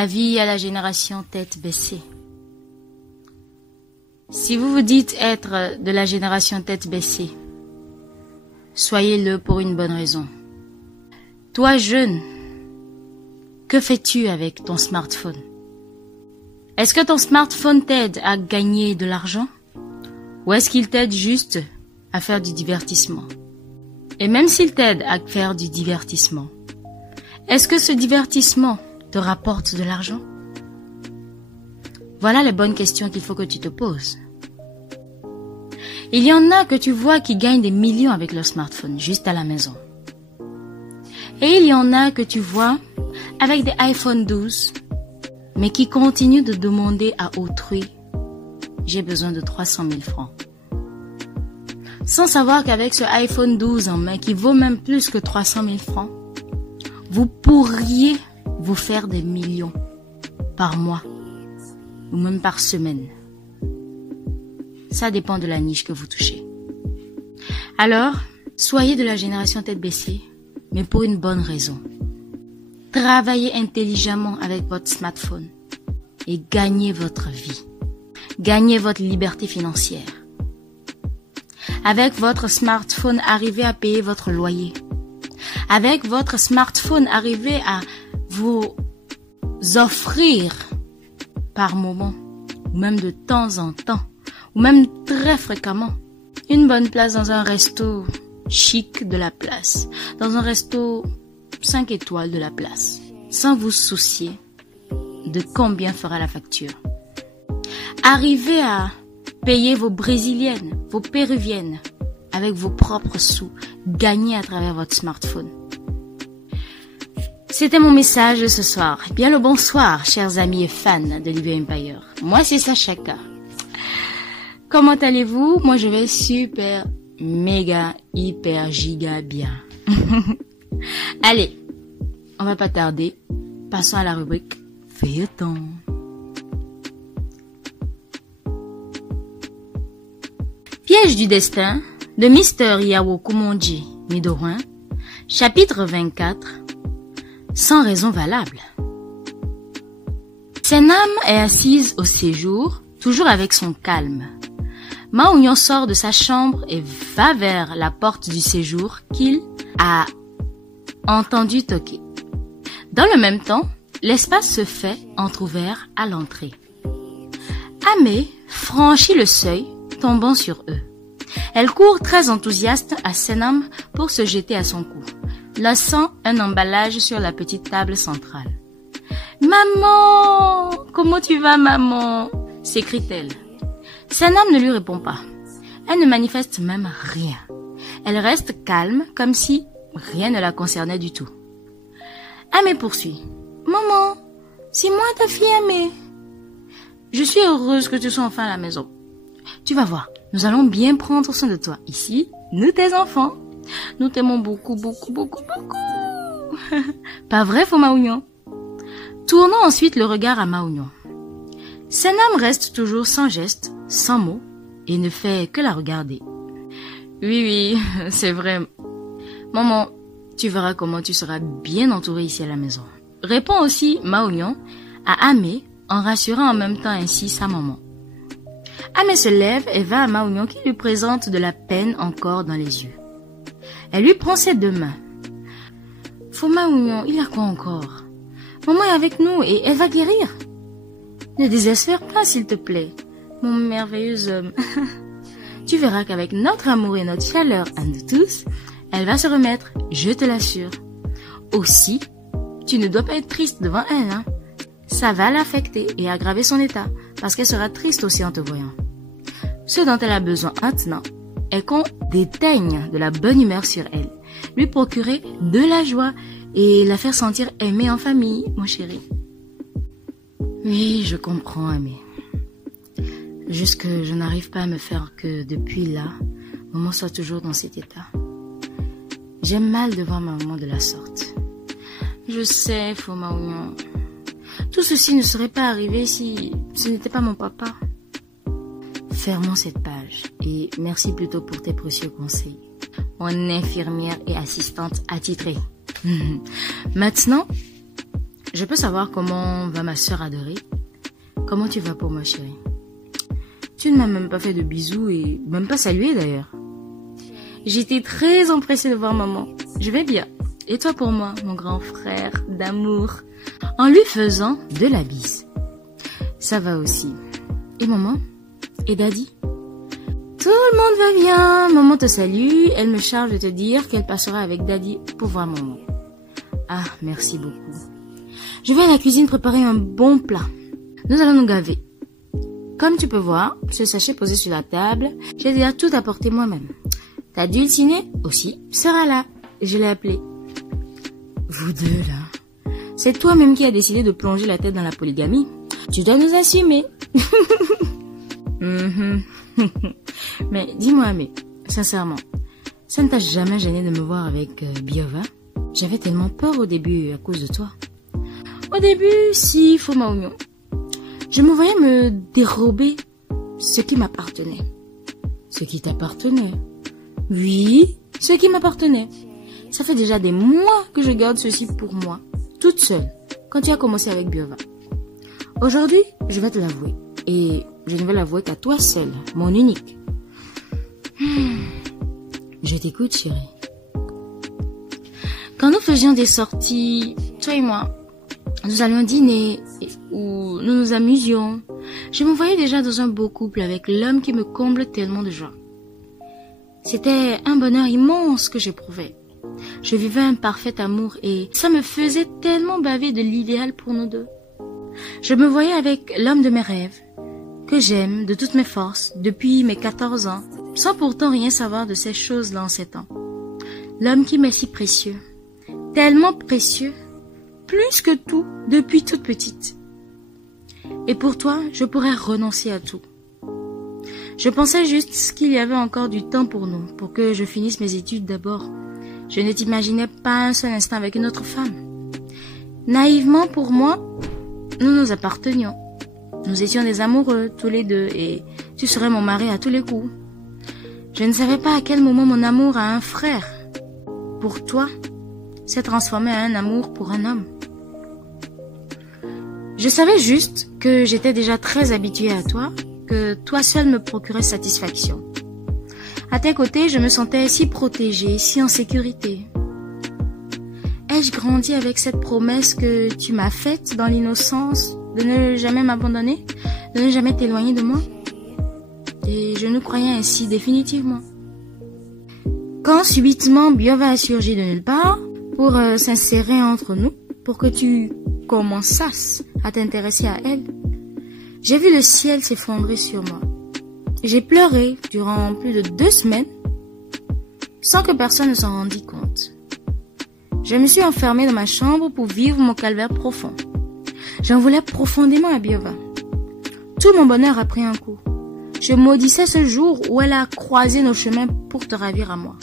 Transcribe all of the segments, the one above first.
Avis à la génération tête baissée. Si vous vous dites être de la génération tête baissée, soyez-le pour une bonne raison. Toi jeune, que fais-tu avec ton smartphone? Est-ce que ton smartphone t'aide à gagner de l'argent? Ou est-ce qu'il t'aide juste à faire du divertissement? Et même s'il t'aide à faire du divertissement, est-ce que ce divertissement te rapporte de l'argent? Voilà les bonnes questions qu'il faut que tu te poses. Il y en a que tu vois qui gagnent des millions avec leur smartphone, juste à la maison. Et il y en a que tu vois avec des iPhone 12, mais qui continuent de demander à autrui « j'ai besoin de 300 000 francs ». Sans savoir qu'avec ce iPhone 12 en main, qui vaut même plus que 300 000 francs, vous pourriez vous faire des millions par mois ou même par semaine. Ça dépend de la niche que vous touchez. Alors, soyez de la génération tête baissée, mais pour une bonne raison. Travaillez intelligemment avec votre smartphone et gagnez votre vie. Gagnez votre liberté financière. Avec votre smartphone, arrivez à payer votre loyer. Avec votre smartphone, arrivez à vous offrir par moment, ou même de temps en temps, ou même très fréquemment, une bonne place dans un resto chic de la place, dans un resto 5 étoiles de la place, sans vous soucier de combien fera la facture. Arrivez à payer vos brésiliennes, vos péruviennes, avec vos propres sous, gagnés à travers votre smartphone. C'était mon message de ce soir. Bien le bonsoir, chers amis et fans de Libé Empire. Moi, c'est Sachaka. Comment allez-vous? Moi, je vais super, méga, hyper, giga bien. Allez, on va pas tarder. Passons à la rubrique Feuilleton. Piège du destin de Mr. Yao Kumonji Midorin, chapitre 24. Sans raison valable. Senam est assise au séjour, toujours avec son calme. Maounion sort de sa chambre et va vers la porte du séjour qu'il a entendu toquer. Dans le même temps, l'espace se fait entrouvert à l'entrée. Amé franchit le seuil, tombant sur eux. Elle court très enthousiaste à Senam pour se jeter à son cou, laissant un emballage sur la petite table centrale. « Maman! Comment tu vas, maman ?» s'écrie-t-elle. Senam ne lui répond pas. Elle ne manifeste même rien. Elle reste calme, comme si rien ne la concernait du tout. Amé poursuit. « Maman, c'est moi ta fille Amé. Je suis heureuse que tu sois enfin à la maison. Tu vas voir, nous allons bien prendre soin de toi. Ici, nous tes enfants. Nous t'aimons beaucoup, beaucoup, beaucoup, beaucoup. » Pas vrai, faux Maounion? Tournons ensuite le regard à Maounion. Senam reste toujours sans geste, sans mot, et ne fait que la regarder. Oui, c'est vrai. Maman, tu verras comment tu seras bien entourée ici à la maison. Répond aussi Maounion à Amé en rassurant en même temps ainsi sa maman. Amé se lève et va à Maounion qui lui présente de la peine encore dans les yeux. Elle lui prend ses deux mains. « Faux Maounion, il a quoi encore? Maman est avec nous et elle va guérir. Ne désespère pas, s'il te plaît, mon merveilleux homme. Tu verras qu'avec notre amour et notre chaleur à nous tous, elle va se remettre, je te l'assure. Aussi, tu ne dois pas être triste devant elle, hein. Ça va l'affecter et aggraver son état, parce qu'elle sera triste aussi en te voyant. Ce dont elle a besoin maintenant est qu'on déteigne de la bonne humeur sur elle, lui procurer de la joie et la faire sentir aimée en famille, mon chéri. Oui, je comprends, Amé. Juste que je n'arrive pas à me faire que depuis là, maman soit toujours dans cet état. J'aime mal de voir ma maman de la sorte. Je sais, faux Maounion. Tout ceci ne serait pas arrivé si ce n'était pas mon papa. Fermons cette page et merci plutôt pour tes précieux conseils. Mon infirmière et assistante attitrée. Maintenant, je peux savoir comment va ma sœur adorée? Comment tu vas pour moi, chérie? Tu ne m'as même pas fait de bisous et même pas salué d'ailleurs. J'étais très empressée de voir maman. Je vais bien. Et toi pour moi, mon grand frère d'amour? En lui faisant de la bise. Ça va aussi. Et maman? Et daddy? Tout le monde va bien. Maman te salue. Elle me charge de te dire qu'elle passera avec daddy pour voir maman. Ah, merci beaucoup. Je vais à la cuisine préparer un bon plat. Nous allons nous gaver. Comme tu peux voir, ce sachet posé sur la table, j'ai déjà tout apporté moi-même. Ta dulcinée aussi sera là. Je l'ai appelée. Vous deux là, c'est toi-même qui as décidé de plonger la tête dans la polygamie. Tu dois nous assumer. Mais dis-moi, mais sincèrement, ça ne t'a jamais gêné de me voir avec Biova? J'avais tellement peur au début à cause de toi. Au début, si, faux maoignon. Je me voyais me dérober ce qui m'appartenait. Ce qui t'appartenait? Oui, ce qui m'appartenait. Ça fait déjà des mois que je garde ceci pour moi, toute seule, quand tu as commencé avec Biova. Aujourd'hui, je vais te l'avouer. Et je ne vais l'avouer qu'à toi seule, mon unique. Je t'écoute, chérie. Quand nous faisions des sorties, toi et moi, nous allions dîner ou nous nous amusions, je me voyais déjà dans un beau couple avec l'homme qui me comble tellement de joie. C'était un bonheur immense que j'éprouvais. Je vivais un parfait amour et ça me faisait tellement baver de l'idéal pour nous deux. Je me voyais avec l'homme de mes rêves, que j'aime de toutes mes forces depuis mes 14 ans, sans pourtant rien savoir de ces choses-là en 7 ans. L'homme qui m'est si précieux, tellement précieux, plus que tout depuis toute petite. Et pour toi, je pourrais renoncer à tout. Je pensais juste qu'il y avait encore du temps pour nous, pour que je finisse mes études d'abord. Je ne t'imaginais pas un seul instant avec une autre femme. Naïvement pour moi, nous nous appartenions. Nous étions des amoureux, tous les deux, et tu serais mon mari à tous les coups. Je ne savais pas à quel moment mon amour à un frère, pour toi, s'est transformé en un amour pour un homme. Je savais juste que j'étais déjà très habituée à toi, que toi seul me procurais satisfaction. À tes côtés, je me sentais si protégée, si en sécurité. Ai-je grandi avec cette promesse que tu m'as faite dans l'innocence de ne jamais m'abandonner, de ne jamais t'éloigner de moi? Et je nous croyais ainsi définitivement. Quand subitement Biova a surgi de nulle part pour s'insérer entre nous, pour que tu commençasses à t'intéresser à elle, j'ai vu le ciel s'effondrer sur moi. J'ai pleuré durant plus de 2 semaines sans que personne ne s'en rendît compte. Je me suis enfermée dans ma chambre pour vivre mon calvaire profond. J'en voulais profondément à Biova. Tout mon bonheur a pris un coup. Je maudissais ce jour où elle a croisé nos chemins pour te ravir à moi.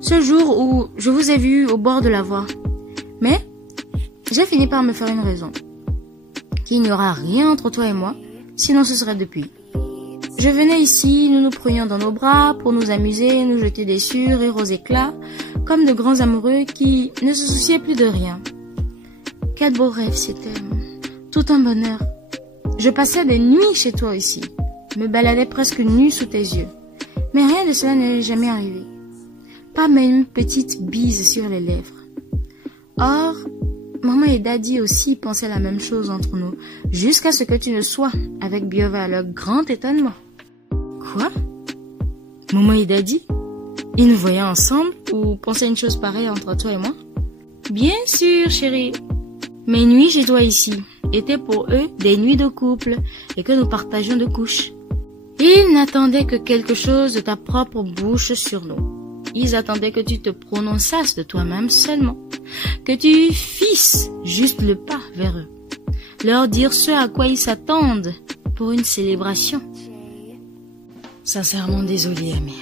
Ce jour où je vous ai vu au bord de la voie. Mais j'ai fini par me faire une raison. Qu'il n'y aura rien entre toi et moi, sinon ce serait depuis. Je venais ici, nous nous prenions dans nos bras pour nous amuser, nous jeter des rires aux éclats, comme de grands amoureux qui ne se souciaient plus de rien. Quel beau rêve c'était, tout un bonheur. Je passais des nuits chez toi ici, me baladais presque nue sous tes yeux. Mais rien de cela n'est jamais arrivé. Pas même une petite bise sur les lèvres. Or, maman et daddy aussi pensaient la même chose entre nous, jusqu'à ce que tu ne sois avec Biova à leur grand étonnement. Quoi? Maman et daddy? Ils nous voyaient ensemble ou pensaient une chose pareille entre toi et moi? Bien sûr, chérie. Mes nuits chez toi ici étaient pour eux des nuits de couple et que nous partagions de couches. Ils n'attendaient que quelque chose de ta propre bouche sur nous. Ils attendaient que tu te prononçasses de toi-même seulement, que tu fisses juste le pas vers eux, leur dire ce à quoi ils s'attendent pour une célébration. Sincèrement désolée, Amé.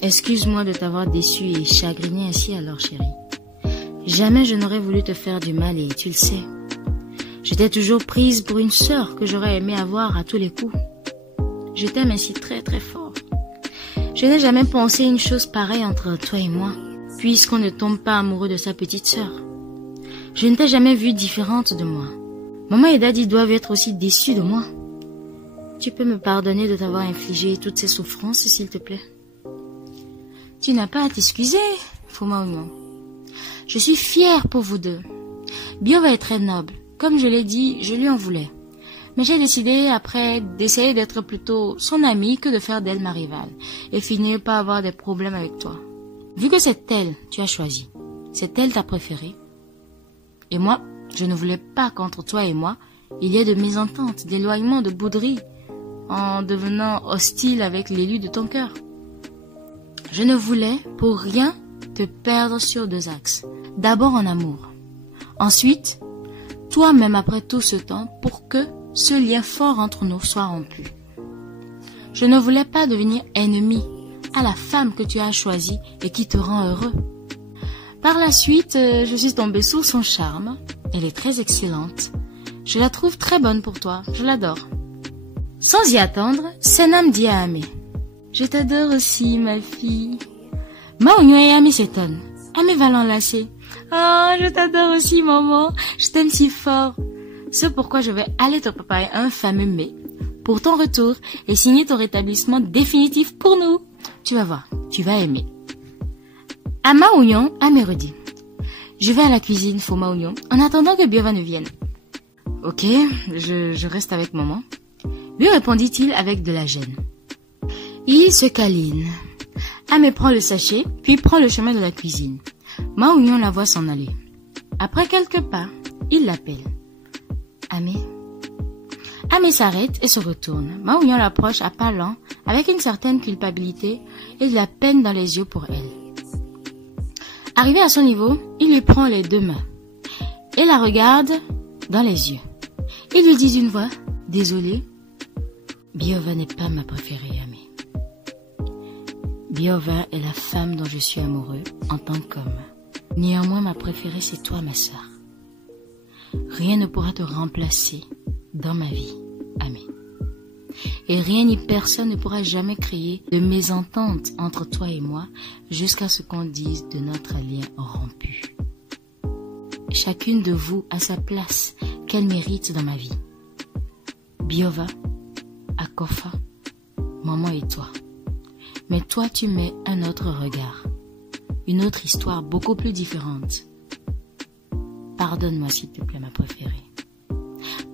Excuse-moi de t'avoir déçu et chagriné ainsi alors, chérie. Jamais je n'aurais voulu te faire du mal et tu le sais. J'étais toujours prise pour une sœur que j'aurais aimé avoir à tous les coups. Je t'aime ainsi très très fort. Je n'ai jamais pensé une chose pareille entre toi et moi, puisqu'on ne tombe pas amoureux de sa petite sœur. Je ne t'ai jamais vue différente de moi. Maman et Daddy doivent être aussi déçus de moi. Tu peux me pardonner de t'avoir infligé toutes ces souffrances, s'il te plaît? Tu n'as pas à t'excuser, Foma Oignon. Je suis fière pour vous deux. Biova est très noble. Comme je l'ai dit, je lui en voulais. Mais j'ai décidé, après, d'essayer d'être plutôt son amie que de faire d'elle ma rivale, et finir par avoir des problèmes avec toi. Vu que c'est elle tu as choisi, c'est elle ta préférée. Et moi, je ne voulais pas qu'entre toi et moi, il y ait de mésententes, d'éloignement, de bouderie, en devenant hostile avec l'élu de ton cœur. Je ne voulais, pour rien, te perdre sur deux axes. D'abord en amour. Ensuite, toi-même après tout ce temps, pour que ce lien fort entre nous soit rompu. Je ne voulais pas devenir ennemi à la femme que tu as choisie et qui te rend heureux. Par la suite, je suis tombée sous son charme. Elle est très excellente. Je la trouve très bonne pour toi. Je l'adore. Sans y attendre, Senam dit à Amé: je t'adore aussi, ma fille. Ma Oignon et Amé s'étonnent. Amé va l'enlacer. Oh, je t'adore aussi, maman. Je t'aime si fort. C'est pourquoi je vais aller te préparer un fameux mets pour ton retour et signer ton rétablissement définitif pour nous. Tu vas voir, tu vas aimer. À Ma Oignon, Amé redit: je vais à la cuisine, Foma Oignon, en attendant que Biova ne vienne. Ok, je reste avec maman, lui répondit-il avec de la gêne. Il se câline. Amé prend le sachet, puis prend le chemin de la cuisine. Ma Oignon la voit s'en aller. Après quelques pas, il l'appelle. Amé. Amé s'arrête et se retourne. Ma Oignon l'approche à pas lents, avec une certaine culpabilité et de la peine dans les yeux pour elle. Arrivé à son niveau, il lui prend les deux mains et la regarde dans les yeux. Il lui dit d'une voix: désolé, Biova n'est pas ma préférée, Amé. Biova est la femme dont je suis amoureux en tant qu'homme. Néanmoins, ma préférée, c'est toi, ma sœur. Rien ne pourra te remplacer dans ma vie, Amé. Et rien ni personne ne pourra jamais créer de mésentente entre toi et moi jusqu'à ce qu'on dise de notre lien rompu. Chacune de vous a sa place qu'elle mérite dans ma vie. Biova, Akofa, maman et toi. Mais toi, tu mets un autre regard, une autre histoire beaucoup plus différente. Pardonne-moi, s'il te plaît, ma préférée.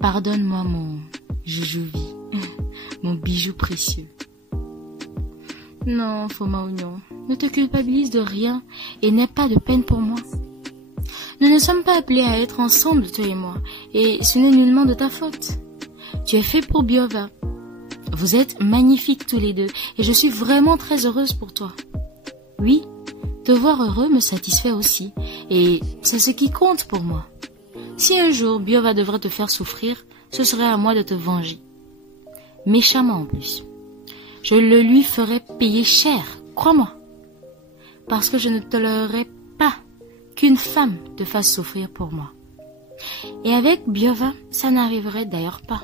Pardonne-moi, mon joujouvi, mon bijou précieux. Non, Foma Oignon, ne te culpabilise de rien et n'aie pas de peine pour moi. Nous ne sommes pas appelés à être ensemble, toi et moi, et ce n'est nullement de ta faute. Tu es fait pour Biova. Vous êtes magnifiques tous les deux, et je suis vraiment très heureuse pour toi. Oui, te voir heureux me satisfait aussi, et c'est ce qui compte pour moi. Si un jour Biova devrait te faire souffrir, ce serait à moi de te venger. Méchamment en plus. Je le lui ferai payer cher, crois-moi. Parce que je ne tolérerai pas qu'une femme te fasse souffrir pour moi. Et avec Biova, ça n'arriverait d'ailleurs pas.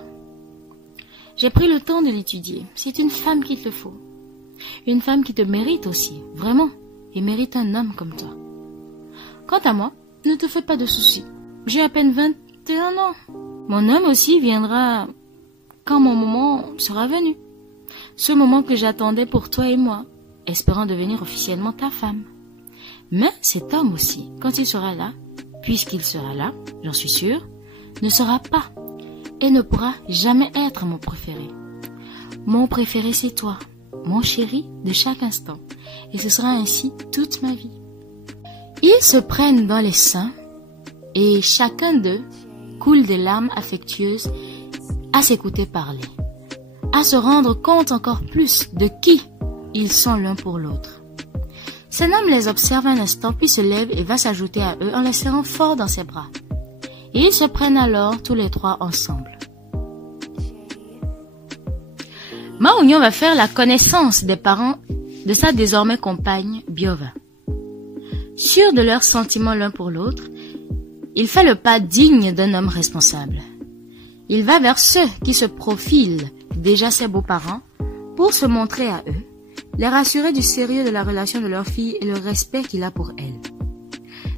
J'ai pris le temps de l'étudier. C'est une femme qu'il te faut. Une femme qui te mérite aussi, vraiment, et mérite un homme comme toi. Quant à moi, ne te fais pas de soucis. J'ai à peine 21 ans. Mon homme aussi viendra quand mon moment sera venu. Ce moment que j'attendais pour toi et moi, espérant devenir officiellement ta femme. Mais cet homme aussi, quand il sera là, puisqu'il sera là, j'en suis sûre, ne sera pas et ne pourra jamais être mon préféré. Mon préféré, c'est toi, mon chéri de chaque instant, et ce sera ainsi toute ma vie. Ils se prennent dans les seins, et chacun d'eux coule des larmes affectueuses à s'écouter parler, à se rendre compte encore plus de qui ils sont l'un pour l'autre. Cet homme les observe un instant, puis se lève et va s'ajouter à eux en les serrant fort dans ses bras. Et ils se prennent alors tous les trois ensemble. Ma Oignon va faire la connaissance des parents de sa désormais compagne Biova. Sûr de leurs sentiments l'un pour l'autre, il fait le pas digne d'un homme responsable. Il va vers ceux qui se profilent déjà ses beaux-parents pour se montrer à eux, les rassurer du sérieux de la relation de leur fille et le respect qu'il a pour elle.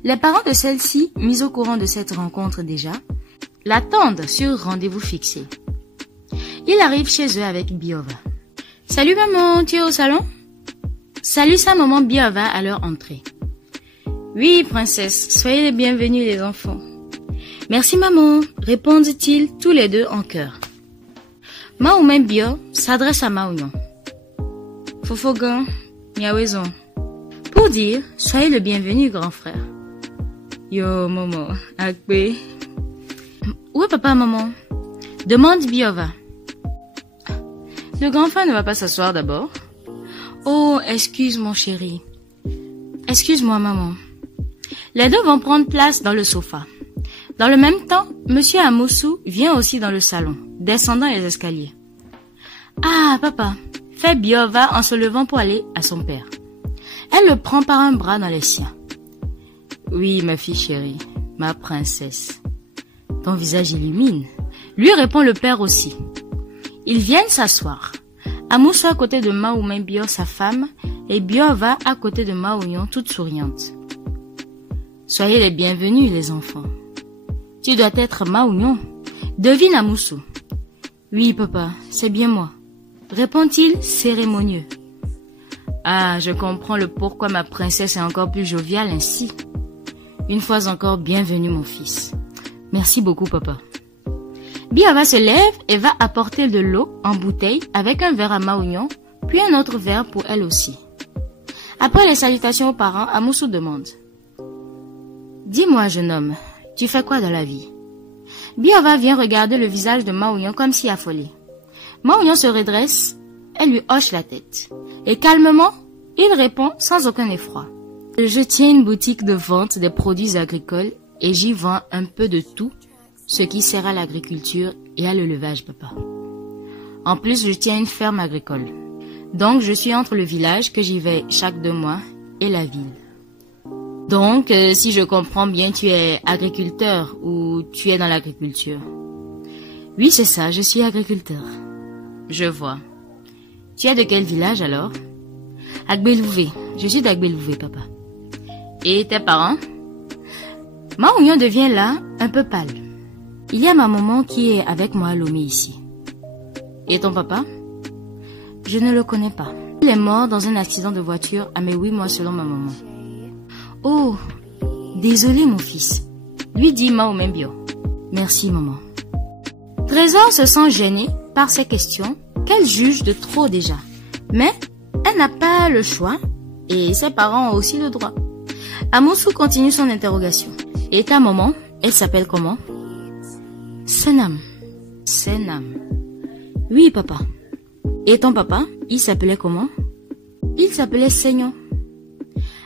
Les parents de celle-ci, mis au courant de cette rencontre déjà, l'attendent sur rendez-vous fixé. Il arrive chez eux avec Biova. « Salut maman, tu es au salon ?» Salue sa maman Biova à leur entrée. « Oui, princesse, soyez les bienvenus les enfants. »« Merci maman » répondent-ils tous les deux en chœur. Maoumen Bio s'adresse à Maounion. « Fofogan, Niawezon. » Pour dire « Soyez le bienvenu grand frère. » Yo maman, akbe. Où est papa maman? Demande Biova. Le grand frère ne va pas s'asseoir d'abord? Oh, excuse mon chéri. Excuse-moi maman. Les deux vont prendre place dans le sofa. Dans le même temps, monsieur Amoussou vient aussi dans le salon, descendant les escaliers. Ah, papa, fait Biova en se levant pour aller à son père. Elle le prend par un bras dans les siens. Oui, ma fille chérie, ma princesse. Ton visage illumine. Lui répond le père aussi. Ils viennent s'asseoir. Amoussou à côté de Maoumen Bio, sa femme, et Biova à côté de Maounion, toute souriante. Soyez les bienvenus, les enfants. Tu dois être Maounion. Devine Amoussou. Oui, papa, c'est bien moi. Répond-il cérémonieux. Ah, je comprends le pourquoi ma princesse est encore plus joviale ainsi. Une fois encore, bienvenue mon fils. Merci beaucoup, papa. Biova se lève et va apporter de l'eau en bouteille avec un verre à Maounion, puis un autre verre pour elle aussi. Après les salutations aux parents, Amoussou demande. Dis-moi, jeune homme, tu fais quoi dans la vie? Biova vient regarder le visage de Maounion comme si affolé. Maounion se redresse, elle lui hoche la tête. Et calmement, il répond sans aucun effroi. Je tiens une boutique de vente des produits agricoles et j'y vends un peu de tout, ce qui sert à l'agriculture et à l'élevage, papa. En plus, je tiens une ferme agricole. Donc, je suis entre le village que j'y vais chaque 2 mois et la ville. Donc, si je comprends bien, tu es agriculteur ou tu es dans l'agriculture? Oui, c'est ça, je suis agriculteur. Je vois. Tu es de quel village alors? Agbelouvé. Je suis d'Agbelouvé, papa. Et tes parents? Maounion devient là un peu pâle. Il y a ma maman qui est avec moi à Lomé ici. Et ton papa? Je ne le connais pas. Il est mort dans un accident de voiture à mes 8 mois selon ma maman. Oh, désolé mon fils, lui dit Maoumen Bio. Merci maman. Trésor se sent gênée par ces questions qu'elle juge de trop déjà. Mais elle n'a pas le choix et ses parents ont aussi le droit. Amoussou continue son interrogation. Et ta maman, elle s'appelle comment? Senam. Senam. Oui, papa. Et ton papa, il s'appelait comment? Il s'appelait Seignon.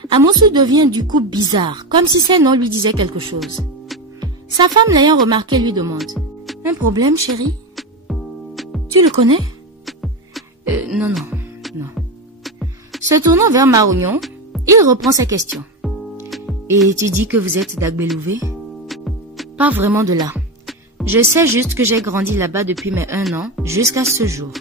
Amoussou devient du coup bizarre, comme si ses noms lui disaient quelque chose. Sa femme l'ayant remarqué lui demande. Un problème, chérie? Tu le connais? Non. Se tournant vers Maounion, il reprend sa question. Et tu dis que vous êtes d'Agbelouvé? Pas vraiment de là. Je sais juste que j'ai grandi là-bas depuis mes 1 an jusqu'à ce jour.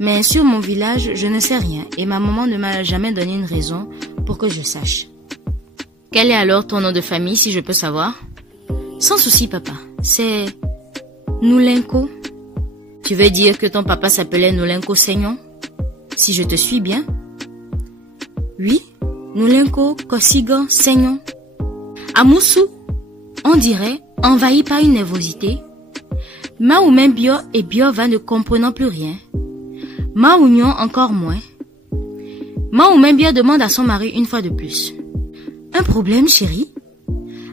Mais sur mon village, je ne sais rien et ma maman ne m'a jamais donné une raison pour que je sache. Quel est alors ton nom de famille si je peux savoir? Sans souci, papa. C'est Noulenko. Tu veux dire que ton papa s'appelait Noulenko Seignon? Si je te suis bien? Oui, Noulenko Kosigan Seignon. Amoussou, on dirait, envahi par une nervosité. Maoumen Bio et Biova ne comprenant plus rien. Maounion encore moins. Maoumen Bio demande à son mari une fois de plus. Un problème, chérie?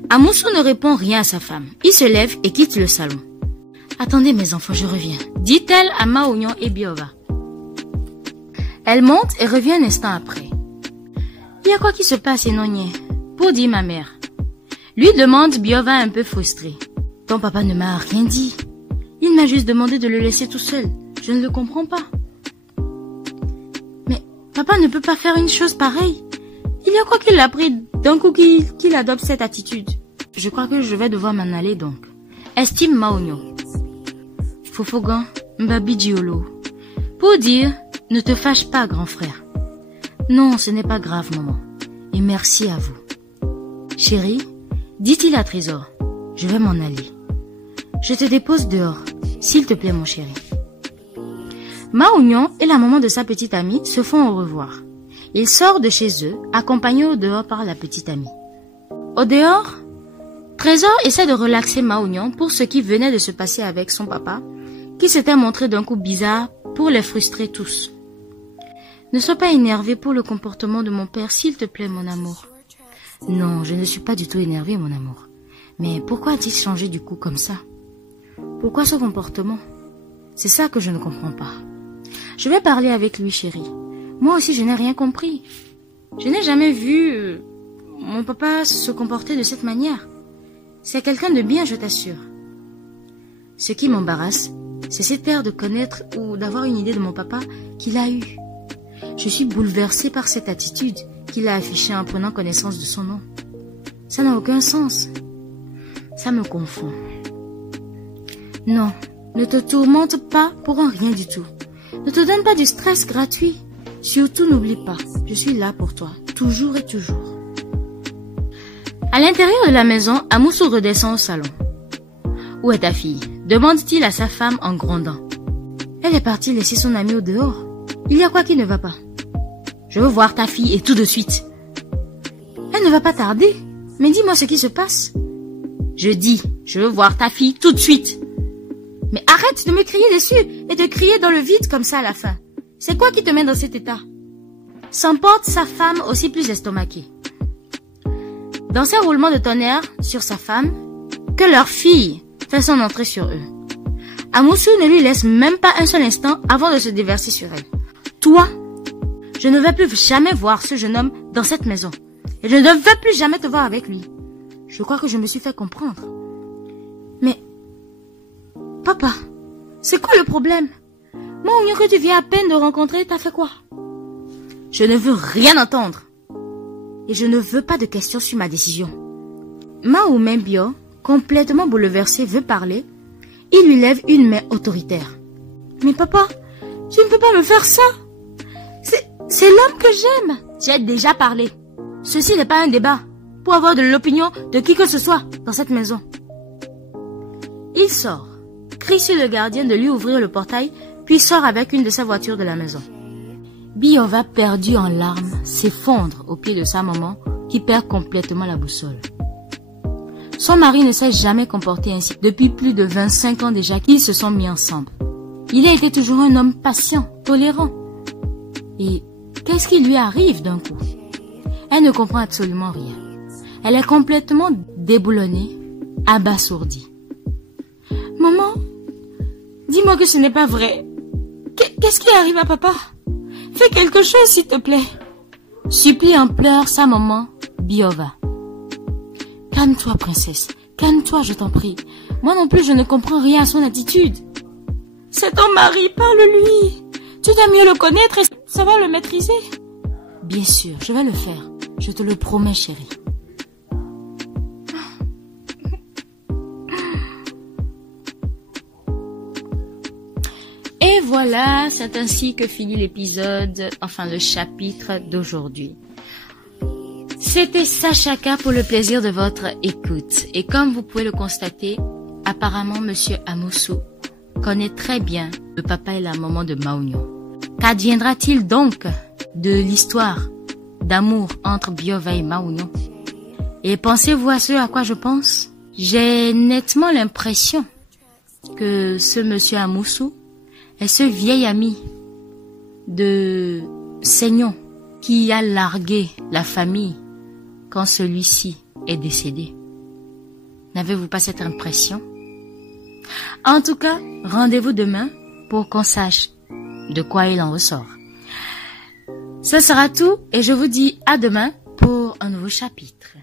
Amoussou ne répond rien à sa femme. Il se lève et quitte le salon. Attendez mes enfants, je reviens, dit-elle à Maounion et Biova. Elle monte et revient un instant après. Il y a quoi qui se passe, Enonye? Pour dire ma mère. Lui demande Biova un peu frustrée. Ton papa ne m'a rien dit. Il m'a juste demandé de le laisser tout seul. Je ne le comprends pas. Mais papa ne peut pas faire une chose pareille. Il y a quoi qu'il a pris d'un coup qu'il adopte cette attitude? Je crois que je vais devoir m'en aller donc. Estime Maounion. Fofogan, Mbabi Diolo. Pour dire, ne te fâche pas, grand frère. Non, ce n'est pas grave, maman. Et merci à vous. Chérie, dit-il à Trésor. Je vais m'en aller. Je te dépose dehors, s'il te plaît mon chéri. Ma Oignon et la maman de sa petite amie se font au revoir. Il sort de chez eux, accompagné au dehors par la petite amie. Au dehors, Trésor essaie de relaxer Ma Oignon pour ce qui venait de se passer avec son papa, qui s'était montré d'un coup bizarre pour les frustrer tous. Ne sois pas énervé pour le comportement de mon père, s'il te plaît, mon amour. Non, je ne suis pas du tout énervé, mon amour. Mais pourquoi a-t-il changé du coup comme ça? Pourquoi ce comportement? C'est ça que je ne comprends pas. Je vais parler avec lui, chérie. Moi aussi, je n'ai rien compris. Je n'ai jamais vu mon papa se comporter de cette manière. C'est quelqu'un de bien, je t'assure. Ce qui m'embarrasse, c'est cet air de connaître ou d'avoir une idée de mon papa qu'il a eu. Je suis bouleversée par cette attitude qu'il a affichée en prenant connaissance de son nom. Ça n'a aucun sens. Ça me confond. Non, ne te tourmente pas pour un rien du tout. Ne te donne pas du stress gratuit. Surtout n'oublie pas, je suis là pour toi, toujours et toujours. À l'intérieur de la maison, Amoussou redescend au salon. Où est ta fille? Demande-t-il à sa femme en grondant. Elle est partie laisser son amie au dehors. Il y a quoi qui ne va pas? Je veux voir ta fille et tout de suite. Elle ne va pas tarder. Mais dis-moi ce qui se passe. Je dis, je veux voir ta fille tout de suite. Mais arrête de me crier dessus et de crier dans le vide comme ça à la fin. C'est quoi qui te met dans cet état? S'emporte sa femme aussi plus estomaquée. Dans ces roulements de tonnerre sur sa femme, que leur fille fait son entrée sur eux. Amoussou ne lui laisse même pas un seul instant avant de se déverser sur elle. Toi, je ne vais plus jamais voir ce jeune homme dans cette maison. Et je ne veux plus jamais te voir avec lui. Je crois que je me suis fait comprendre. Mais, papa, c'est quoi le problème? Moi, Oignon que tu viens à peine de rencontrer, t'as fait quoi? Je ne veux rien entendre. Et je ne veux pas de questions sur ma décision. Mao Membio, complètement bouleversé, veut parler. Il lui lève une main autoritaire. Mais papa, tu ne peux pas me faire ça. C'est l'homme que j'aime. J'ai déjà parlé. Ceci n'est pas un débat pour avoir de l'opinion de qui que ce soit dans cette maison. Il sort, crie sur le gardien de lui ouvrir le portail, puis sort avec une de sa voitures de la maison. Biova, perdu en larmes, s'effondre aux pieds de sa maman qui perd complètement la boussole. Son mari ne s'est jamais comporté ainsi depuis plus de 25 ans déjà qu'ils se sont mis ensemble. Il a été toujours un homme patient, tolérant. Et qu'est-ce qui lui arrive d'un coup? Elle ne comprend absolument rien. Elle est complètement déboulonnée, abasourdie. Maman, dis-moi que ce n'est pas vrai. Qu'est-ce qui arrive à papa? Fais quelque chose, s'il te plaît. Supplie en pleurs sa maman, Biova. Calme-toi, princesse. Calme-toi, je t'en prie. Moi non plus, je ne comprends rien à son attitude. C'est ton mari, parle-lui. Tu dois mieux le connaître et savoir le maîtriser. Bien sûr, je vais le faire. Je te le promets, chérie. Et voilà, c'est ainsi que finit l'épisode, enfin le chapitre d'aujourd'hui. C'était Sachaka pour le plaisir de votre écoute. Et comme vous pouvez le constater, apparemment Monsieur Amoussou connaît très bien le papa et la maman de Ma Oignon. Qu'adviendra-t-il donc de l'histoire d'amour entre Biova et Ma Oignon? Et pensez-vous à ce à quoi je pense? J'ai nettement l'impression que ce Monsieur Amoussou est ce vieil ami de Seignon qui a largué la famille quand celui-ci est décédé. N'avez-vous pas cette impression? En tout cas, rendez-vous demain pour qu'on sache de quoi il en ressort. Ce sera tout et je vous dis à demain pour un nouveau chapitre.